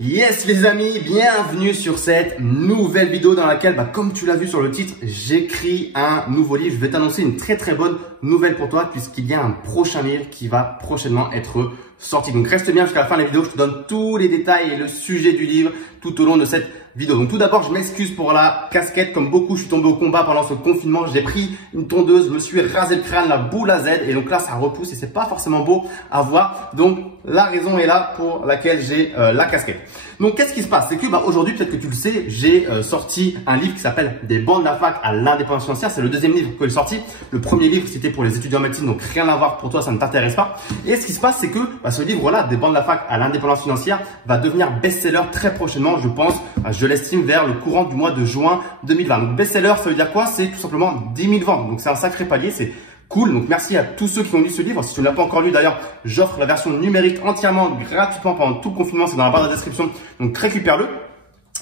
Yes les amis, bienvenue sur cette nouvelle vidéo dans laquelle, comme tu l'as vu sur le titre, j'écris un nouveau livre. Je vais t'annoncer une très bonne nouvelle pour toi puisqu'il y a un prochain livre qui va prochainement être sorti. Donc reste bien jusqu'à la fin de la vidéo, je te donne tous les détails et le sujet du livre tout au long de cette vidéo. Donc tout d'abord, je m'excuse pour la casquette. Comme beaucoup, je suis tombé au combat pendant ce confinement. J'ai pris une tondeuse, je me suis rasé le crâne, la boule à Z. Et donc là, ça repousse et c'est pas forcément beau à voir. Donc la raison est là pour laquelle j'ai la casquette. Donc qu'est-ce qui se passe? C'est que aujourd'hui, peut-être que tu le sais, j'ai sorti un livre qui s'appelle Des bancs de la fac à l'indépendance financière. C'est le deuxième livre que j'ai sorti. Le premier livre, c'était pour les étudiants en médecine, donc rien à voir pour toi, ça ne t'intéresse pas. Et ce qui se passe, c'est que ce livre-là, Des bancs de la fac à l'indépendance financière, va devenir best-seller très prochainement, je pense, je l'estime vers le courant du mois de juin 2020. Donc best-seller, ça veut dire quoi? C'est tout simplement 10 000 ventes. Donc c'est un sacré palier, c'est cool. Donc merci à tous ceux qui ont lu ce livre. Si tu ne l'as pas encore lu d'ailleurs, j'offre la version numérique entièrement gratuitement pendant tout le confinement. C'est dans la barre de description. Donc récupère-le.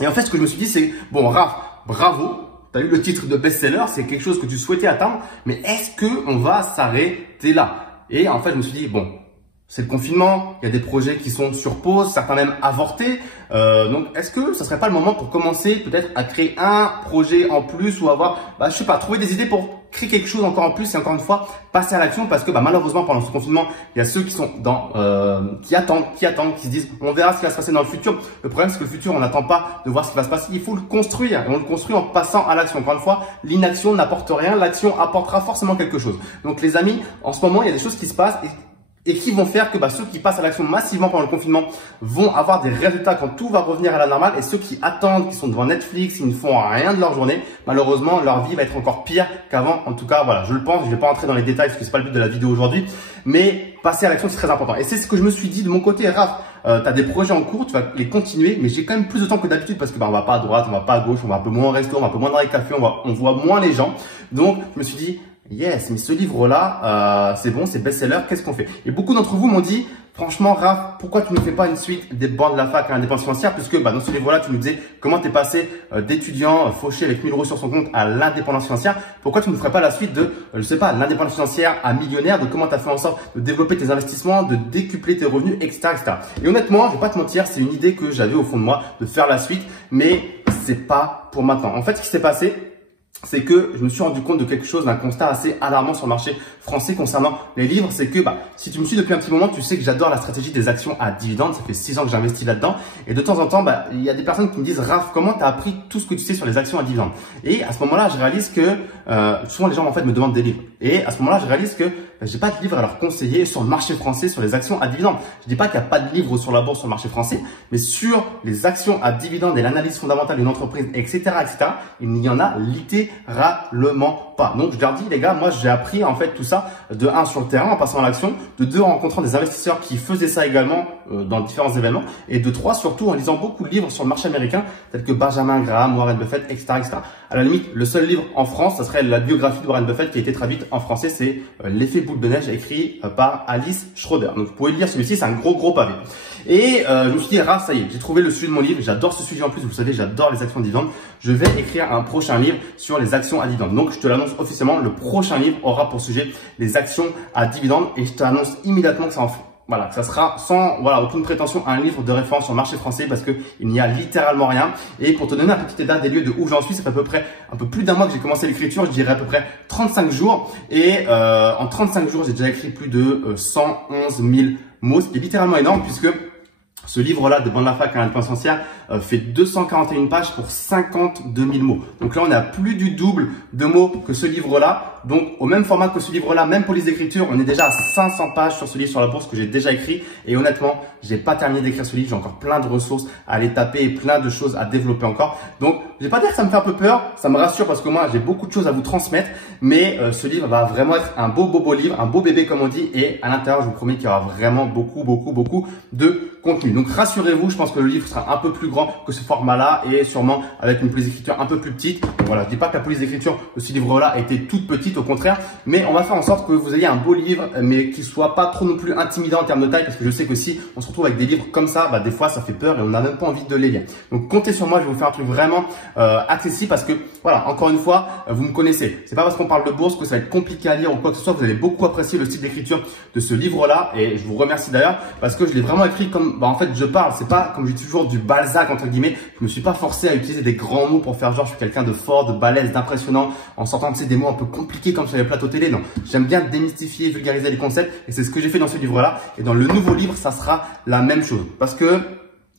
Et en fait, ce que je me suis dit, c'est bon, Raph, bravo. Tu as eu le titre de best-seller. C'est quelque chose que tu souhaitais atteindre. Mais est-ce qu'on va s'arrêter là? Et en fait, je me suis dit, bon, c'est le confinement, il y a des projets qui sont sur pause, certains même avortés. Donc, est-ce que ce serait pas le moment pour commencer peut-être à créer un projet en plus ou avoir, je sais pas, trouver des idées pour créer quelque chose encore en plus et encore une fois, passer à l'action parce que malheureusement pendant ce confinement, il y a ceux qui sont qui attendent, qui se disent on verra ce qui va se passer dans le futur. Le problème c'est que le futur, on n'attend pas de voir ce qui va se passer, il faut le construire et on le construit en passant à l'action. Encore une fois, l'inaction n'apporte rien, l'action apportera forcément quelque chose. Donc les amis, en ce moment, il y a des choses qui se passent et qui vont faire que ceux qui passent à l'action massivement pendant le confinement vont avoir des résultats quand tout va revenir à la normale. Et ceux qui attendent, qui sont devant Netflix, ils ne font rien de leur journée, malheureusement, leur vie va être encore pire qu'avant. En tout cas, voilà, je le pense. Je ne vais pas rentrer dans les détails parce que c'est pas le but de la vidéo aujourd'hui. Mais passer à l'action, c'est très important. Et c'est ce que je me suis dit de mon côté. Raph, tu as des projets en cours, tu vas les continuer, mais j'ai quand même plus de temps que d'habitude parce que on va pas à droite, on va pas à gauche, on va un peu moins au resto, on va un peu moins dans les cafés, on voit moins les gens. Donc, je me suis dit, yes, mais ce livre-là, c'est bon, c'est best-seller, qu'est-ce qu'on fait? Et beaucoup d'entre vous m'ont dit, franchement, Raph, pourquoi tu ne fais pas une suite des bancs de la fac à l'indépendance financière? Puisque dans ce livre-là, tu nous disais comment tu es passé d'étudiant fauché avec 1000 € sur son compte à l'indépendance financière. Pourquoi tu ne ferais pas la suite de, je sais pas, l'indépendance financière à millionnaire, de comment tu as fait en sorte de développer tes investissements, de décupler tes revenus, etc., etc. Et honnêtement, je vais pas te mentir, c'est une idée que j'avais au fond de moi de faire la suite, mais c'est pas pour maintenant. En fait, ce qui s'est passé, c'est que je me suis rendu compte de quelque chose, d'un constat assez alarmant sur le marché français concernant les livres. C'est que si tu me suis depuis un petit moment, tu sais que j'adore la stratégie des actions à dividendes. Ça fait 6 ans que j'investis là-dedans. Et de temps en temps, il y a des personnes qui me disent, Raph, comment tu as appris tout ce que tu sais sur les actions à dividendes? Et à ce moment-là, je réalise que souvent les gens en fait me demandent des livres. Et à ce moment-là, je réalise que j'ai pas de livre à leur conseiller sur le marché français sur les actions à dividendes. Je dis pas qu'il n'y a pas de livre sur la bourse sur le marché français, mais sur les actions à dividendes et l'analyse fondamentale d'une entreprise, etc., il n'y en a littéralement pas. Donc je leur dis, les gars, moi j'ai appris en fait tout ça de 1 sur le terrain en passant à l'action, de 2 en rencontrant des investisseurs qui faisaient ça également dans différents événements, et de 3 surtout en lisant beaucoup de livres sur le marché américain tels que Benjamin Graham, Warren Buffett, etc., etc. À la limite, le seul livre en France, ça serait la biographie de Warren Buffett qui a été traduite en français, c'est L'effet boule de neige, écrit par Alice Schroeder. Donc vous pouvez lire celui-ci, c'est un gros pavé. Et je me suis dit, ça y est, j'ai trouvé le sujet de mon livre. J'adore ce sujet en plus, vous savez, j'adore les actions à dividendes. Je vais écrire un prochain livre sur les actions à dividendes. Donc je te l'annonce officiellement, le prochain livre aura pour sujet les actions à dividendes. Et je t'annonce immédiatement que ça que ça sera sans aucune prétention un livre de référence sur le marché français parce que il n'y a littéralement rien. Et pour te donner un petit état des lieux de où j'en suis, ça fait à peu près un peu plus d'un mois que j'ai commencé l'écriture, je dirais à peu près 35 jours. Et en 35 jours, j'ai déjà écrit plus de 111 000 mots, ce qui est littéralement énorme puisque ce livre-là, de bancs de la fac à l'indépendance financière, fait 241 pages pour 52 000 mots. Donc là, on a plus du double de mots que ce livre-là. Donc, au même format que ce livre-là, même pour les écritures, on est déjà à 500 pages sur ce livre sur la bourse que j'ai déjà écrit. Et honnêtement, j'ai pas terminé d'écrire ce livre. J'ai encore plein de ressources à aller taper et plein de choses à développer encore. Donc, je vais pas dire que ça me fait un peu peur. Ça me rassure parce que moi, j'ai beaucoup de choses à vous transmettre. Mais ce livre va vraiment être un beau livre, un beau bébé comme on dit. Et à l'intérieur, je vous promets qu'il y aura vraiment beaucoup de contenu. Donc, rassurez-vous, je pense que le livre sera un peu plus grand que ce format-là et sûrement avec une police d'écriture un peu plus petite. Donc, voilà, je dis pas que la police d'écriture de ce livre-là était toute petite. suite, au contraire, mais on va faire en sorte que vous ayez un beau livre, mais qui soit pas trop non plus intimidant en termes de taille, parce que je sais que si on se retrouve avec des livres comme ça, bah, des fois ça fait peur et on n'a même pas envie de les lire. Donc comptez sur moi, je vais vous faire un truc vraiment accessible, parce que voilà, encore une fois, vous me connaissez. C'est pas parce qu'on parle de bourse que ça va être compliqué à lire ou quoi que ce soit. Vous allez beaucoup apprécier le style d'écriture de ce livre-là, et je vous remercie d'ailleurs parce que je l'ai vraiment écrit comme, bah, en fait, je parle. C'est pas comme je dis toujours du Balzac entre guillemets. Je me suis pas forcé à utiliser des grands mots pour faire genre je suis quelqu'un de fort, de balèze, d'impressionnant, en sortant de des mots un peu compliqués comme sur les plateaux télé. Non, j'aime bien démystifier, vulgariser les concepts, et c'est ce que j'ai fait dans ce livre-là. Et dans le nouveau livre, ça sera la même chose, parce que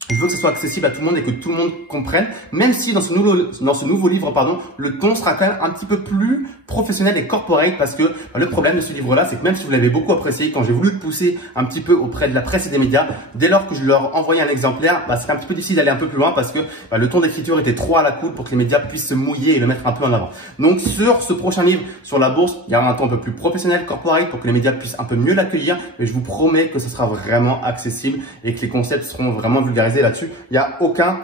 je veux que ce soit accessible à tout le monde et que tout le monde comprenne, même si dans ce nouveau livre, pardon, le ton sera quand même un petit peu plus professionnel et corporate, parce que bah, le problème de ce livre-là, c'est que même si vous l'avez beaucoup apprécié, quand j'ai voulu le pousser un petit peu auprès de la presse et des médias, dès lors que je leur envoyais un exemplaire, bah, c'était un petit peu difficile d'aller un peu plus loin, parce que bah, le ton d'écriture était trop à la cool pour que les médias puissent se mouiller et le mettre un peu en avant. Donc sur ce prochain livre sur la bourse, il y aura un ton un peu plus professionnel, corporate, pour que les médias puissent un peu mieux l'accueillir, mais je vous promets que ce sera vraiment accessible et que les concepts seront vraiment vulgarisés là-dessus. Il n'y a aucun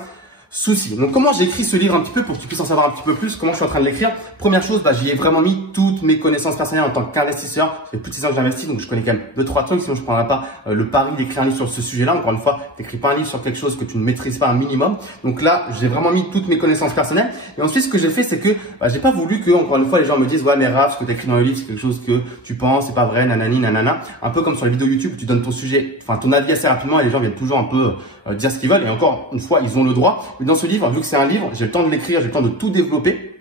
souci. Donc comment j'ai écrit ce livre un petit peu pour que tu puisses en savoir un petit peu plus, comment je suis en train de l'écrire. Première chose, bah, j'y ai vraiment mis toutes mes connaissances personnelles en tant qu'investisseur. Ça fait plus de 6 ans que j'investis, donc je connais quand même 2-3 trucs, sinon je ne prendrais pas le pari d'écrire un livre sur ce sujet-là. Encore une fois, tu n'écris pas un livre sur quelque chose que tu ne maîtrises pas un minimum. Donc là, j'ai vraiment mis toutes mes connaissances personnelles. Et ensuite, ce que j'ai fait, c'est que bah, j'ai pas voulu que, encore une fois, les gens me disent ouais mais Raph, ce que tu écrit dans le livre, c'est quelque chose que tu penses, c'est pas vrai, nanani, nanana. Un peu comme sur les vidéos YouTube, tu donnes ton sujet, enfin ton avis assez rapidement, et les gens viennent toujours un peu dire ce qu'ils veulent. Et encore une fois, ils ont le droit. Mais dans ce livre, vu que c'est un livre, j'ai le temps de l'écrire, j'ai le temps de tout développer.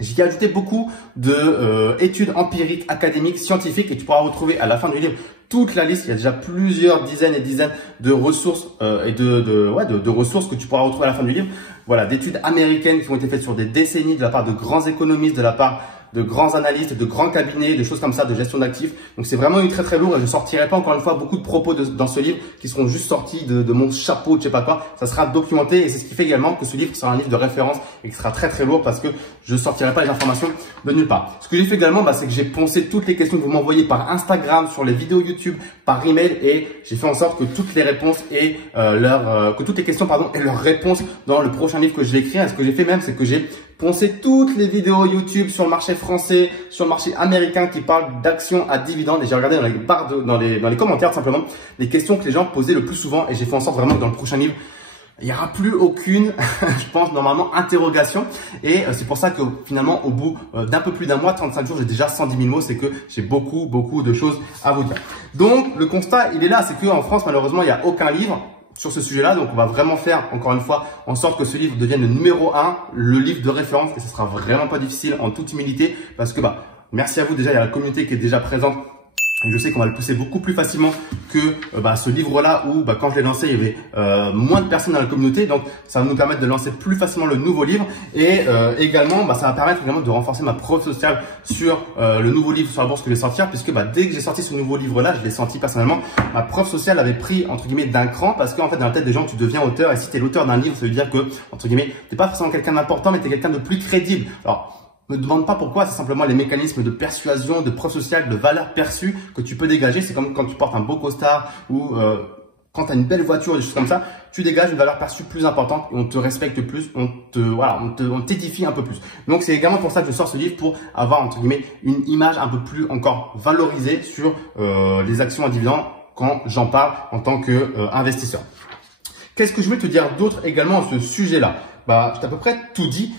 J'y ai ajouté beaucoup de études empiriques, académiques, scientifiques, et tu pourras retrouver à la fin du livre toute la liste. Il y a déjà plusieurs dizaines et dizaines de ressources et de ressources que tu pourras retrouver à la fin du livre. Voilà, d'études américaines qui ont été faites sur des décennies de la part de grands économistes, de la part de grands analystes, de grands cabinets, des choses comme ça, de gestion d'actifs. Donc c'est vraiment très très lourd, et je sortirai pas encore une fois beaucoup de propos dans ce livre qui seront juste sortis de mon chapeau, je sais pas quoi. Ça sera documenté, et c'est ce qui fait également que ce livre sera un livre de référence et qui sera très très lourd, parce que je sortirai pas les informations de nulle part. Ce que j'ai fait également, bah, c'est que j'ai poncé toutes les questions que vous m'envoyez par Instagram, sur les vidéos YouTube, par email, et j'ai fait en sorte que toutes les réponses et que toutes les questions pardon et leurs réponses dans le prochain livre que je vais écrire. Et ce que j'ai fait même, c'est que j'ai poncé toutes les vidéos YouTube sur le marché français, sur le marché américain qui parlent d'actions à dividendes, et j'ai regardé dans les barres dans les commentaires tout simplement les questions que les gens posaient le plus souvent, et j'ai fait en sorte vraiment que dans le prochain livre il n'y aura plus aucune, je pense, normalement, interrogation. Et c'est pour ça que finalement, au bout d'un peu plus d'un mois, 35 jours, j'ai déjà 110 000 mots. C'est que j'ai beaucoup de choses à vous dire. Donc, le constat, il est là. C'est qu'en France, malheureusement, il n'y a aucun livre sur ce sujet-là. Donc, on va vraiment faire, encore une fois, en sorte que ce livre devienne le numéro 1, le livre de référence. Et ce sera vraiment pas difficile, en toute humilité, parce que, bah, merci à vous. Déjà, il y a la communauté qui est déjà présente. Je sais qu'on va le pousser beaucoup plus facilement que ce livre-là où quand je l'ai lancé, il y avait moins de personnes dans la communauté. Donc, ça va nous permettre de lancer plus facilement le nouveau livre. Et également, ça va permettre également de renforcer ma preuve sociale sur le nouveau livre sur la bourse que je vais sortir. Puisque dès que j'ai sorti ce nouveau livre-là, je l'ai senti personnellement, ma preuve sociale avait pris, entre guillemets, d'un cran. Parce qu'en fait, dans la tête des gens, tu deviens auteur. Et si tu es l'auteur d'un livre, ça veut dire que, entre guillemets, tu n'es pas forcément quelqu'un d'important, mais tu es quelqu'un de plus crédible. Alors, ne demande pas pourquoi, c'est simplement les mécanismes de persuasion, de preuve sociale, de valeur perçue que tu peux dégager. C'est comme quand tu portes un beau costard ou quand tu as une belle voiture, des choses comme ça, tu dégages une valeur perçue plus importante et on te respecte plus, on t'édifie un peu plus. Donc c'est également pour ça que je sors ce livre, pour avoir entre guillemets une image un peu plus encore valorisée sur les actions à dividendes quand j'en parle en tant qu'investisseur. Qu'est-ce que je vais te dire d'autre également à ce sujet-là? Je t'ai à peu près tout dit.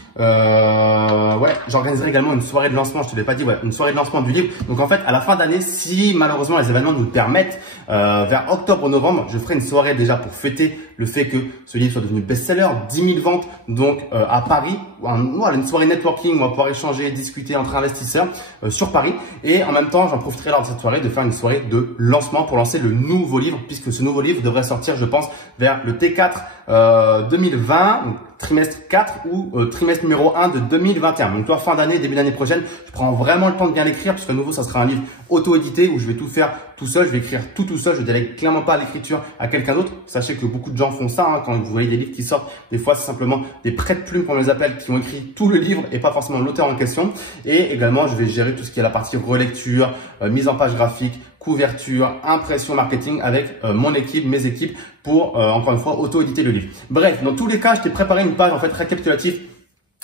J'organiserai également une soirée de lancement. Je te l'ai pas dit, une soirée de lancement du livre. Donc en fait, à la fin d'année, si malheureusement les événements nous le permettent, vers octobre-novembre, je ferai une soirée déjà pour fêter le fait que ce livre soit devenu best-seller, 10 000 ventes, donc à Paris, une soirée networking où on va pouvoir échanger, discuter entre investisseurs sur Paris. Et en même temps, j'en profiterai lors de cette soirée de faire une soirée de lancement pour lancer le nouveau livre, puisque ce nouveau livre devrait sortir, je pense, vers le T4 2020, donc trimestre 4 ou trimestre numéro 1 de 2021. Donc toi, fin d'année, début d'année prochaine, je prends vraiment le temps de bien l'écrire, puisqu'à nouveau, ça sera un livre auto-édité où je vais tout faire tout seul, je vais écrire tout seul, je ne délègue clairement pas l'écriture à quelqu'un d'autre. Sachez que beaucoup de gens font ça, quand vous voyez des livres qui sortent, des fois c'est simplement des prêts-de-plumes qu'on les appelle, qui ont écrit tout le livre et pas forcément l'auteur en question. Et également, je vais gérer tout ce qui est la partie relecture, mise en page graphique, couverture, impression, marketing avec mon équipe, mes équipes pour, encore une fois, auto-éditer le livre. Bref, dans tous les cas, je t'ai préparé une page en fait récapitulative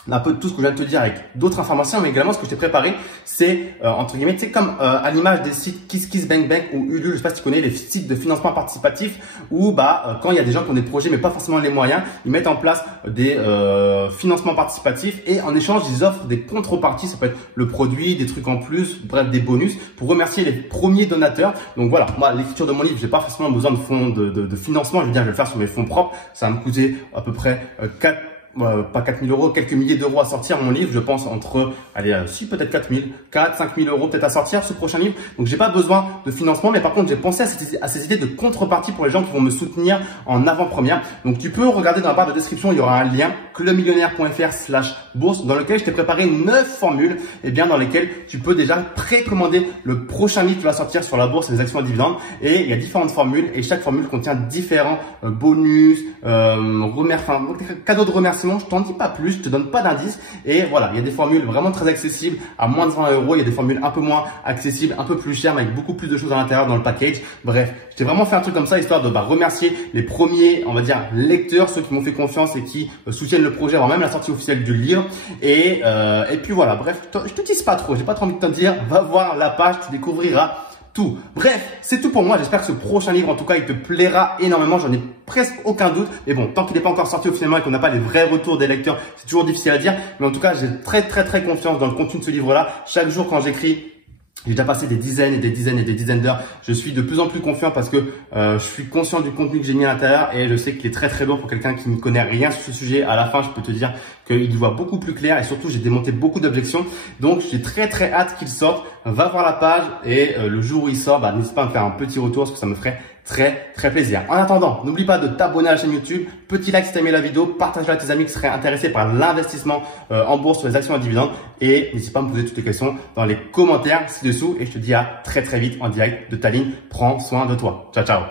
un peu de tout ce que je viens de te dire avec d'autres informations, mais également ce que je t'ai préparé, c'est entre guillemets, tu sais, comme à l'image des sites KissKissBankBank ou Ulule, je sais pas si tu connais les sites de financement participatif où quand il y a des gens qui ont des projets mais pas forcément les moyens, ils mettent en place des financements participatifs et en échange ils offrent des contreparties, ça peut être le produit, des trucs en plus, bref des bonus pour remercier les premiers donateurs. Donc voilà, moi l'écriture de mon livre, j'ai pas forcément besoin de fonds de financement, je veux dire je vais le faire sur mes fonds propres, ça va me coûter à peu près pas 4 000 €, quelques milliers d'euros à sortir mon livre, je pense entre, allez, si peut-être 5 000 € peut-être à sortir ce prochain livre. Donc j'ai pas besoin de financement, mais par contre j'ai pensé à ces idées de contrepartie pour les gens qui vont me soutenir en avant-première. Donc tu peux regarder dans la barre de description, il y aura un lien clubmillionnaire.fr/bourse dans lequel je t'ai préparé 9 formules, et bien dans lesquelles tu peux déjà précommander le prochain livre qui va sortir sur la bourse et les actions à dividendes. Et il y a différentes formules et chaque formule contient différents bonus, cadeaux de remerciements. Je t'en dis pas plus, je te donne pas d'indice. Et voilà, il y a des formules vraiment très accessibles à moins de 20 €. Il y a des formules un peu moins accessibles, un peu plus chères, mais avec beaucoup plus de choses à l'intérieur dans le package. Bref, je t'ai vraiment fait un truc comme ça, histoire de remercier les premiers, on va dire, lecteurs, ceux qui m'ont fait confiance et qui soutiennent le projet avant même la sortie officielle du livre. Et puis voilà, bref, je te tease pas trop, j'ai pas trop envie de te dire, va voir la page, tu découvriras tout. Bref, c'est tout pour moi. J'espère que ce prochain livre, en tout cas, il te plaira énormément. J'en ai presque aucun doute. Mais bon, tant qu'il n'est pas encore sorti officiellement et qu'on n'a pas les vrais retours des lecteurs, c'est toujours difficile à dire. Mais en tout cas, j'ai très confiance dans le contenu de ce livre-là. Chaque jour, quand j'écris, j'ai déjà passé des dizaines d'heures. Je suis de plus en plus confiant parce que je suis conscient du contenu que j'ai mis à l'intérieur et je sais qu'il est très lourd pour quelqu'un qui ne connaît rien sur ce sujet. À la fin, je peux te dire qu'il y voit beaucoup plus clair et surtout, j'ai démonté beaucoup d'objections. Donc, j'ai très hâte qu'il sorte. Va voir la page et le jour où il sort, n'hésite pas à me faire un petit retour parce que ça me ferait très plaisir. En attendant, n'oublie pas de t'abonner à la chaîne YouTube, petit like si tu as aimé la vidéo, partage-la à tes amis qui seraient intéressés par l'investissement en bourse sur les actions à dividendes et n'hésite pas à me poser toutes tes questions dans les commentaires ci-dessous et je te dis à très vite en direct de ta ligne. Prends soin de toi. Ciao.